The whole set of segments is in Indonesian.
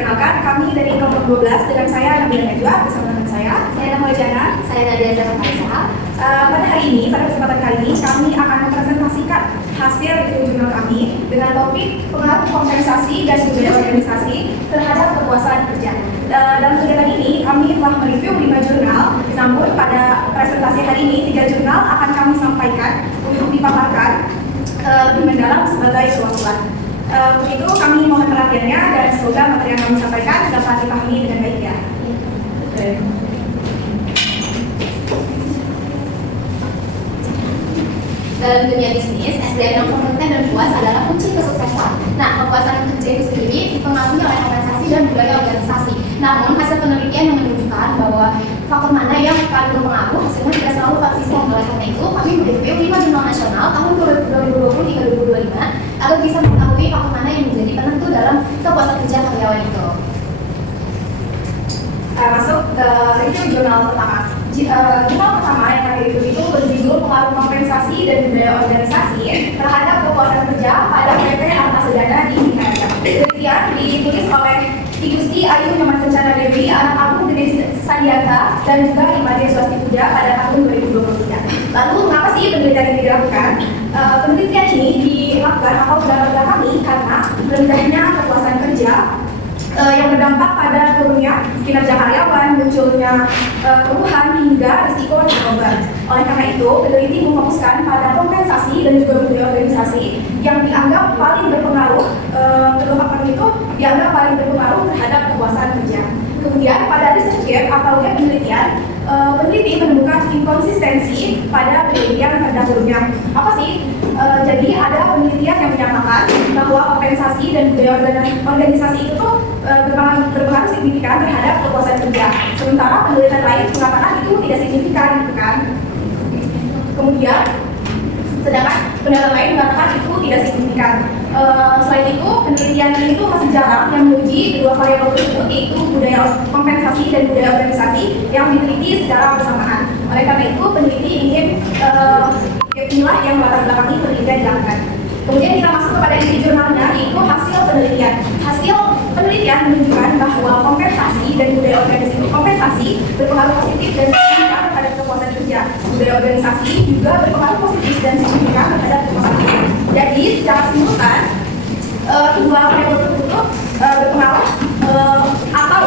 Perkenalkan, kami dari kelompok 12 dengan saya Nabila Najwa bersama teman saya Nama Jana, saya Nadia Zahra. Pada hari ini, pada kesempatan kali ini, kami akan mempresentasikan hasil review jurnal kami dengan topik pengaruh kompensasi dan budaya organisasi terhadap kepuasan kerja. Dalam kegiatan ini, kami telah mereview 5 jurnal, namun pada presentasi hari ini, 3 jurnal akan kami sampaikan untuk dipaparkan lebih mendalam sebagai ulas-ulas. Untuk itu kami mohon perhatiannya dan semoga materi yang kami sampaikan dapat dipahami dengan baik ya. Dalam dunia bisnis, SDM yang kompeten dan puas adalah kunci kesuksesan. Nah, kepuasan kerja itu sendiri dipengaruhi oleh organisasi dan budaya organisasi. Namun, hasil penelitian yang menunjukkan bahwa faktor mana yang paling berpengaruh hasilnya tidak selalu konsisten. Oleh karena itu, kami mereview 5 jurnal nasional tahun 2020 hingga 2025 agar bisa mengetahui faktor mana yang menjadi penentu dalam kepuasan kerja karyawan itu. Masuk ke review jurnal pertama. Jurnal pertama yang kami review itu berjudul pengaruh kompensasi dan budaya organisasi terhadap kepuasan kerja pada PT Arta Sedana di Singaraja. Penelitian ditulis oleh Igusti Ayu Nyoman Kencana Dewi, anak Agung Gede Sandiata, dan juga Imade Swasti Puja pada tahun 2023. Lalu, mengapa sih penelitian ini dilakukan? Penelitian ini dilakukan atau dilakukan kami karena rendahnya kepuasan kerja yang berdampak pada turunnya kinerja karyawan, munculnya keluhan hingga risiko narkoba. Oleh karena itu, peneliti memfokuskan pada kompensasi dan juga budaya organisasi yang dianggap paling berpengaruh, kedua faktor itu dianggap paling berpengaruh terhadap kepuasan kerja. Kemudian pada research gap atau gap penelitian, peneliti menemukan inkonsistensi pada penelitian terdahulunya. Apa sih? Jadi ada penelitian yang menyatakan bahwa kompensasi dan budaya organisasi itu tuh berpengaruh signifikan terhadap kepuasan kerja. Sementara penelitian lain mengatakan itu tidak signifikan, gitu kan? Kemudian, sedangkan penelitian lain mengatakan itu tidak signifikan. Selain itu, penelitian ini tuh masih jarang yang menguji kedua variabel tersebut, yaitu budaya kompensasi dan budaya organisasi yang diteliti secara bersamaan. Oleh karena itu, peneliti ingin inilah yang melatar belakangi penelitian dilakukan. Kemudian kita masuk kepada inti jurnalnya, yaitu hasil penelitian. Hasil penelitian menunjukkan bahwa kompensasi dan budaya organisasi kompensasi berpengaruh positif dan signifikan terhadap kepuasan kerja. Budaya organisasi juga berpengaruh positif dan signifikan terhadap kepuasan kerja. Jadi secara simultan, kedua variabel tersebut berpengaruh atau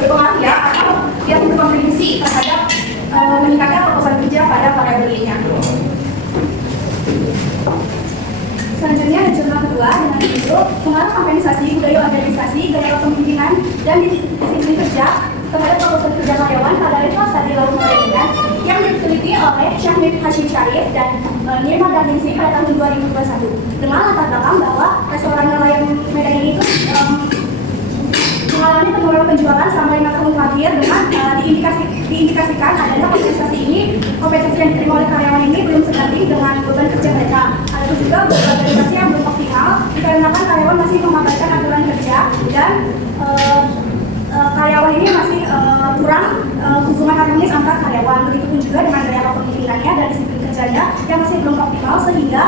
berpengaruh ya, atau yang berkontribusi terhadap meningkatkan kepuasan kerja pada variabel ini. Selanjutnya ada jurnal kedua dengan judul pengaruh kompensasi budaya organisasi, gaya kepemimpinan dan disiplin kerja terhadap kepuasan kerja karyawan pada level studi laut Medan yang diteliti oleh Syahmid Hashim Syarif dan Nirma Darningsi pada tahun 2021. Dengan latar belakang bahwa restoran nelayan Medan ini mengalami penurunan penjualan sampai 5 tahun terakhir dengan diindikasikan adanya kompensasi yang diterima oleh karyawan ini belum sebanding dengan beban kerja mereka. Ada juga beban organisasi yang belum optimal dikarenakan karyawan masih mengabaikan aturan kerja dan karyawan ini masih kurang hubungan harmonis antar karyawan. Begitupun juga dengan gaya kepemimpinannya dan disiplin kerjanya yang masih belum optimal sehingga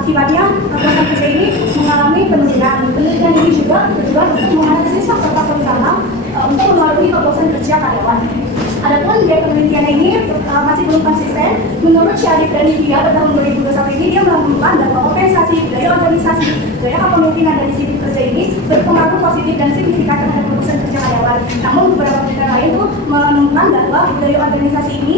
akibatnya kepuasan kerja ini mengalami penurunan. Penelitian ini juga bertujuan untuk menganalisis faktor-faktor utama untuk melalui kepuasan kerja karyawan. Adapun gaya penelitian ini masih belum konsisten. Menurut Syarif dan Nivia pada tahun 2021 ini dia menemukan bahwa kompensasi budaya organisasi, gaya kepemimpinan dan disiplin kerja ini berpengaruh positif dan signifikan terhadap kepuasan kerja karyawan. Namun beberapa penelitian lain tuh menemukan bahwa budaya organisasi ini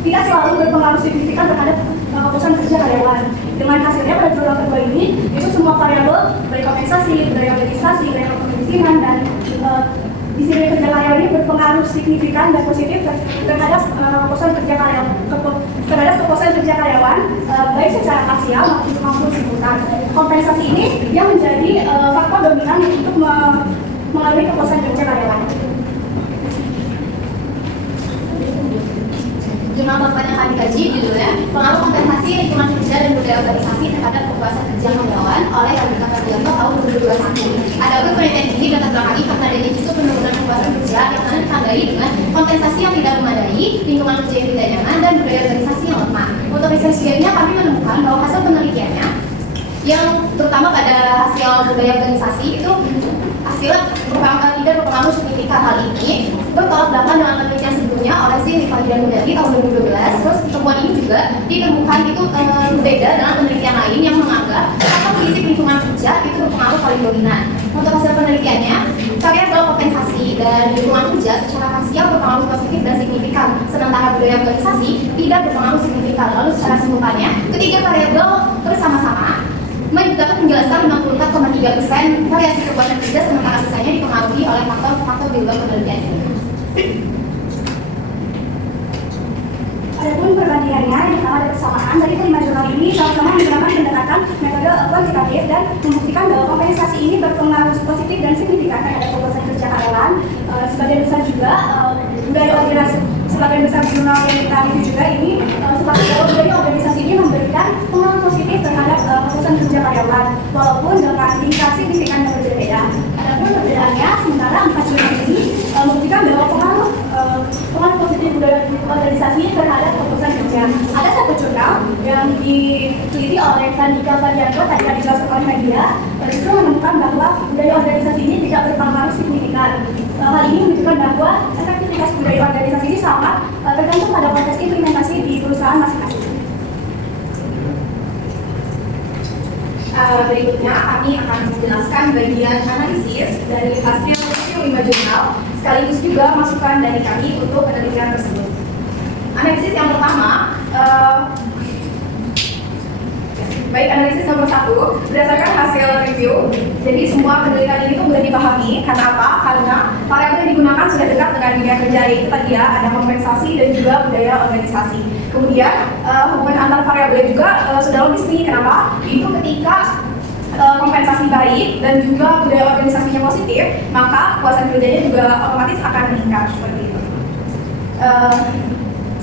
tidak selalu berpengaruh signifikan terhadap kepuasan kerja karyawan. Dengan hasilnya pada jurnal kedua ini, itu semua variabel baik kompensasi, budaya organisasi, gaya kepemimpinan dan disiplin kerja karyawan ini berpengaruh signifikan dan positif terhadap kepuasan kerja karyawan, baik secara parsial maupun simultan. Kompensasi ini yang menjadi faktor dominan untuk melalui kepuasan kerja karyawan. Jurnal keempat yang kami kaji judulnya pengaruh kompensasi lingkungan kerja dan budaya organisasi terhadap kepuasan kerja karyawan oleh Radhika Kardianto tahun 2021. Adapun penelitian ini dapat belakangi karena adanya justru penurunan kepuasan kerja yang mana ditandai dengan kompensasi yang tidak memadai, lingkungan kerja yang tidak nyaman, dan budaya organisasi yang lemah. Untuk research gap-nya kami menemukan bahwa hasil penelitiannya yang terutama pada hasil budaya organisasi itu hasilnya tidak berpengaruh signifikan. Hal ini bertolak belakang dengan penelitian sebelumnya oleh Nifali dan Mudadi tahun 2012. Terus temuan ini juga ditemukan itu berbeda dengan penelitian lain yang menganggap faktor fisik lingkungan kerja itu berpengaruh paling dominan. Untuk hasil penelitiannya, variabel kompensasi dan lingkungan kerja secara parsial berpengaruh positif dan signifikan, sementara budaya organisasi tidak berpengaruh signifikan. Lalu secara simultannya, ketiga variabel bersama-sama dapat menjelaskan 64,3% variasi kepuasan kerja, sementara sisanya dipengaruhi oleh faktor-faktor di luar penelitian ini. Adapun perbandingannya yang pertama ada persamaan dari kelima jurnal ini sama-sama menggunakan pendekatan metode kuantitatif dan membuktikan bahwa kompensasi ini berpengaruh positif dan signifikan terhadap kepuasan kerja karyawan. Sebagian besar juga budaya organisasi, sebagian besar jurnal yang kita review juga ini sepakat bahwa budaya organisasi ini memberikan pengaruh positif terhadap kepuasan kerja karyawan, walaupun dengan tingkat signifikan yang berbeda. Adapun perbedaannya, sementara 4 jurnal ini membuktikan bahwa pengaruh positif budaya organisasi terhadap kepuasan kerja. Ada satu jurnal yang diteliti oleh Kandika Fadianto tadi yang dijelaskan oleh media, justru menemukan bahwa budaya organisasi ini tidak berpengaruh signifikan. Hal ini menunjukkan bahwa efektivitas budaya organisasi ini sangat tergantung pada konteks implementasi di perusahaan masing-masing. Berikutnya kami akan menjelaskan bagian analisis dari hasil review 5 jurnal, sekaligus juga masukan dari kami untuk penelitian tersebut. Analisis yang pertama, baik analisis nomor 1, berdasarkan hasil review, jadi semua penelitian ini tuh mudah dipahami. Karena apa? Karena variabel yang digunakan sudah dekat dengan dunia kerja, yaitu tadi ya, ada kompensasi dan juga budaya organisasi. Kemudian hubungan antar variabel juga sudah logis nih. Kenapa? Itu ketika kompensasi baik dan juga budaya organisasinya positif, maka kepuasan kerjanya juga otomatis akan meningkat seperti itu.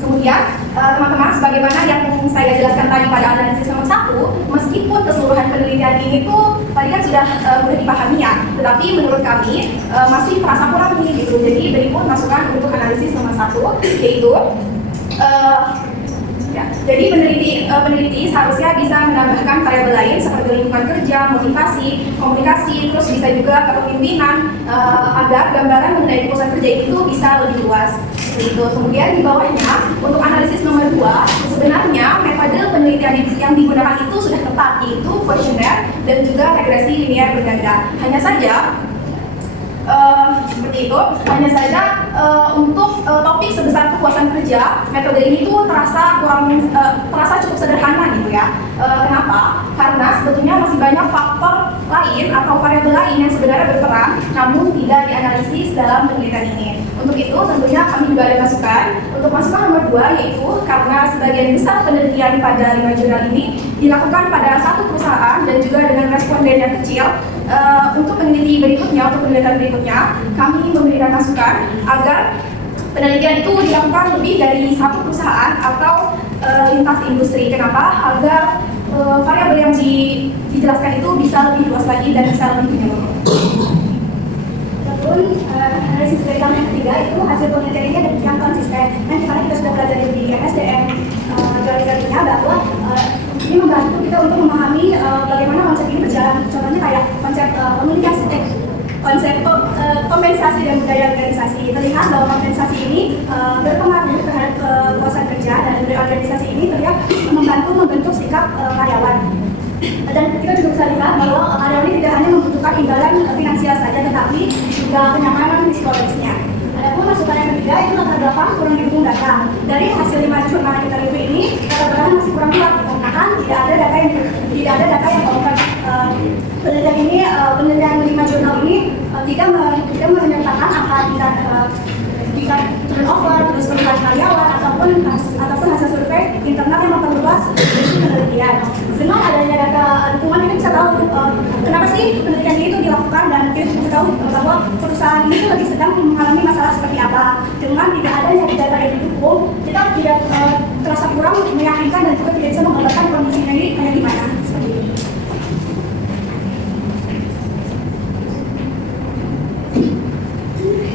Kemudian teman-teman, sebagaimana yang saya jelaskan tadi pada analisis nomor 1, meskipun keseluruhan penelitian ini tuh tadi kan sudah mudah dipahami ya, tetapi menurut kami masih terasa kurang nih gitu. Jadi berikut masukan untuk analisis nomor 1, yaitu jadi peneliti seharusnya bisa menambahkan variabel lain seperti lingkungan kerja, motivasi, komunikasi, terus bisa juga kepemimpinan agar gambaran mengenai kepuasan kerja itu bisa lebih luas. Itu. Kemudian di bawahnya untuk analisis nomor 2, sebenarnya metode penelitian yang digunakan itu sudah tepat, yaitu kuesioner dan juga regresi linear berganda. Hanya saja seperti itu. Hanya saja untuk topik sebesar kepuasan kerja, metode ini tuh terasa cukup sederhana gitu ya. Kenapa? Karena sebetulnya masih banyak faktor lain atau variabel lain yang sebenarnya berperan, namun tidak dianalisis dalam penelitian ini. Untuk itu tentunya kami juga ada masukan. Untuk masukan nomor 2, yaitu karena sebagian besar penelitian pada 5 jurnal ini dilakukan pada satu perusahaan dan juga dengan responden yang kecil. Untuk penelitian berikutnya, kami memberikan masukan agar penelitian itu dilakukan lebih dari satu perusahaan atau lintas industri. Kenapa? Agar variabel yang dijelaskan itu bisa lebih luas lagi dan bisa lebih menyeluruh. Adapun analisis dari kami yang ketiga itu hasil penelitian ini ada yang konsisten. Nanti karena kita sudah belajar di MSDM teorinya bahwa ini membantu kita untuk memahami bagaimana konsep ini berjalan. Contohnya kayak konsep komunikasi, konsep kompensasi dan budaya organisasi. Terlihat bahwa kompensasi ini berpengaruh terhadap kepuasan kerja dan budaya organisasi ini terlihat membantu membentuk sikap karyawan. Dan kita juga bisa lihat bahwa karyawan ini tidak hanya membutuhkan imbalan finansial saja, tetapi juga kenyamanan psikologisnya. Adapun masukan yang ketiga itu latar belakang kurang didukung data. Dari hasil 5 jurnal kita review ini, latar belakang masih kurang kuat dikarenakan tidak ada data yang konkret. Penelitian ini, penelitian 5 jurnal ini tidak menyertakan angka tingkat turnover, terus perubahan karyawan ataupun hasil survei internal yang memperluas penelitian. Dengan adanya data dukungan ini bisa tahu kenapa sih penelitian itu dilakukan dan kita bisa tahu bahwa perusahaan ini lagi sedang mengalami masalah seperti apa. Dengan tidak adanya data yang didukung, kita tidak terasa kurang meyakinkan dan juga tidak bisa menggambarkan kondisinya ini kayak gimana. Seperti ini.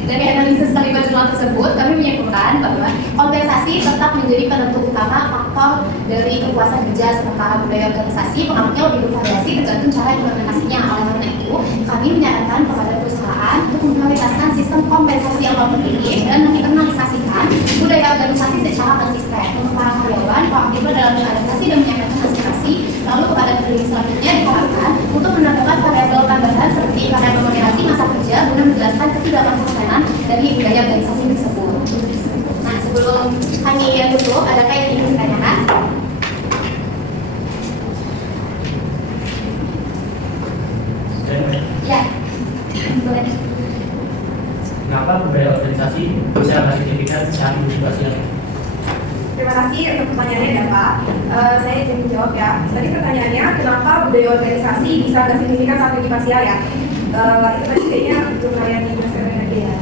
Dari analisis kelima jurnal tersebut, kami menyimpulkan menambahkan bahwa kompensasi tetap menjadi penentu utama faktor dari kepuasan kerja sementara budaya organisasi pengaruhnya lebih bervariasi tergantung cara implementasinya. Oleh karena itu, kami menyarankan kepada perusahaan untuk memprioritaskan sistem kompensasi yang kompetitif dan menginternalisasikan budaya organisasi secara konsisten. Untuk para karyawan, proaktif dalam beradaptasi dan menyampaikan aspirasi. Lalu kepada pendiri selanjutnya diharapkan untuk menentukan variabel tambahan seperti variabel moderasi masa kerja guna menjelaskan ketidakkonsistenan dari budaya organisasi tersebut. Nah, sebelum kami tutup, adakah yang ingin ditanyakan? Ya, boleh. Kenapa budaya organisasi bisa nggak signifikan saat edukasi? Terima kasih untuk pertanyaannya ya Pak. Saya izin menjawab ya. Tadi pertanyaannya kenapa budaya organisasi bisa nggak signifikan saat edukasi parsial ya? Itu tadi kayaknya jurnal yang dijelaskan oleh Nadia ya.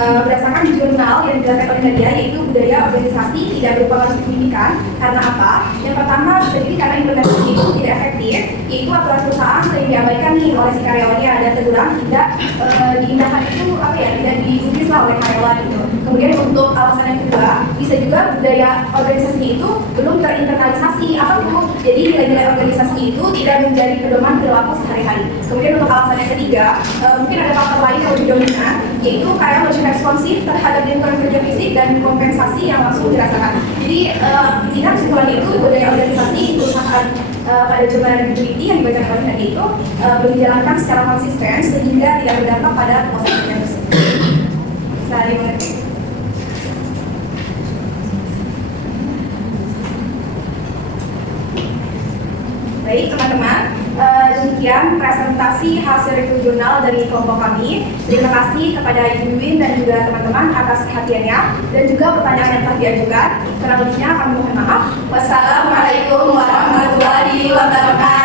Berdasarkan jurnal yang dijelaskan oleh Nadia, yaitu budaya organisasi tidak berpengaruh signifikan. Karena apa? Yang pertama bisa jadi karena implementasi itu tidak efektif, yaitu aturan perusahaan sering diabaikan nih oleh si karyawannya dan teguran tidak diindahkan itu apa ya, tidak digubris lah oleh karyawan gitu. Kemudian untuk alasan yang kedua, bisa juga budaya organisasi itu belum terinternalisasi apa tuh? Jadi nilai-nilai organisasi itu tidak menjadi pedoman perilaku sehari-hari. Kemudian untuk alasan yang ketiga, mungkin ada faktor lain yang lebih dominan, yaitu karyawan lebih responsif terhadap lingkungan kerja fisik dan kompensasi yang langsung dirasakan. Jadi intinya kesimpulan itu budaya organisasi perusahaan pada jurnal Unity yang dibacakan oleh tadi itu belum dijalankan secara konsisten sehingga tidak berdampak pada proses kerja tersebut. Bisa dimengerti? Baik teman-teman, demikian presentasi hasil review jurnal dari kelompok kami. Terima kasih kepada Ibu Win dan juga teman-teman atas perhatiannya dan juga pertanyaan yang telah diajukan. Kurang lebihnya kami mohon maaf. Wassalamualaikum warahmatullahi wabarakatuh.